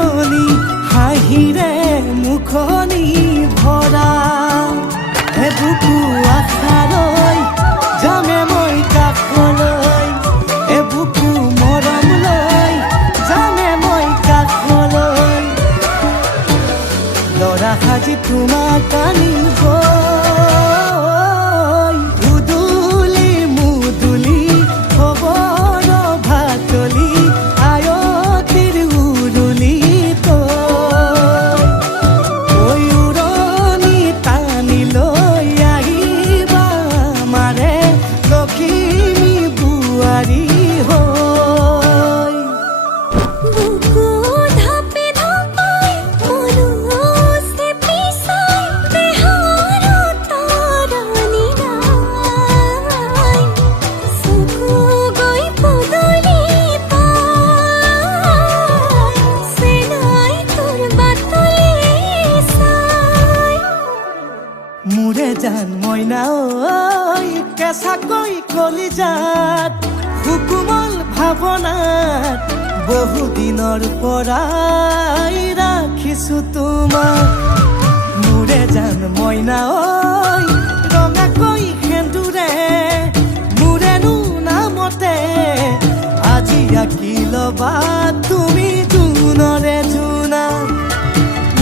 চিৰণি হাঁহিৰে মুখনি ভৰা বুকু আশালৈ যামে মই কাষলৈ বুকু মৰম লৈ যামে মই কাষলৈ ল'ৰা সাজি তোমাক আনিম উদুলি মুদুলি খবৰ ভাতলি আয়তিৰ উৰুলি তই উৰণি টানি লৈ আহিবা মাৰে লখিমী বোৱাৰী হৈ বুকু ধাপে ধাপাই মনো চেপি চাই দেহৰ তৰণি নাই চকু গৈ পদূলি পাই চেনাই তোৰ বাটলি চাই মোৰে জান মইনা ঐ কেঁচাকৈ কলিজাত সুকুমল ভাৱনাত বহুদিনৰ পৰাই ৰাখিছো তোমাক মোৰে জান মইনা ঐ ৰঙাকৈ সেন্দুৰে মোৰেনো নামতে আজি আঁকি ল'বা তুমি জোনৰে জোনা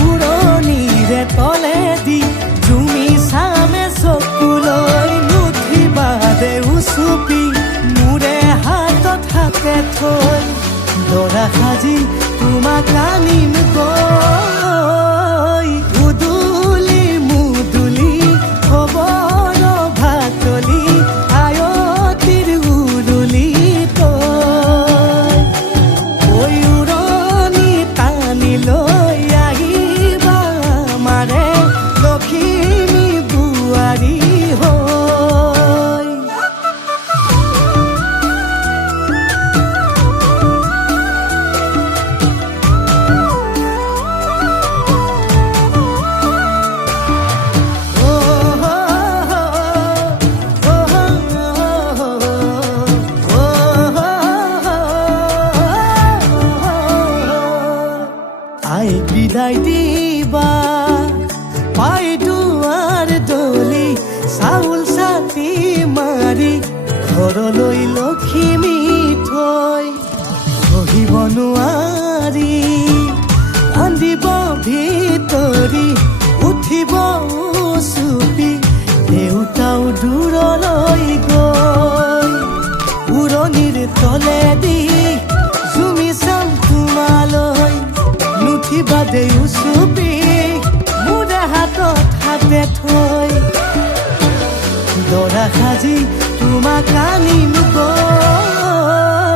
উৰণিৰে তলেদি তুমি চামে চকুলৈ নুঠিবা দে উচুপি মোৰে হাতত হাতে থৈ ল'ৰা সাজি তোমাক আনিম গৈ উদুলি মুদুলি খবৰ ভাতলি আয়তিৰ উৰুলি তই উৰণি টানি লৈ আহিবা মাৰে লখিমী বোৱাৰী হৈ আই বিদায় দিবা পাই দুৱাৰ দলি চাউল চাতি মাৰি ঘৰলৈ লখিমী থৈ সহিব নোৱাৰি কান্দিব ভিতৰি উঠিব চুপি দেউতাও দূৰলৈ গৈ উৰণিৰ তলেদি জুমি চাম তোমালৈ নুঠিবা দেউ চুপি মোৰে হাতত হাতে থৈ দৰা সাজি তোমাক আনিম গৈ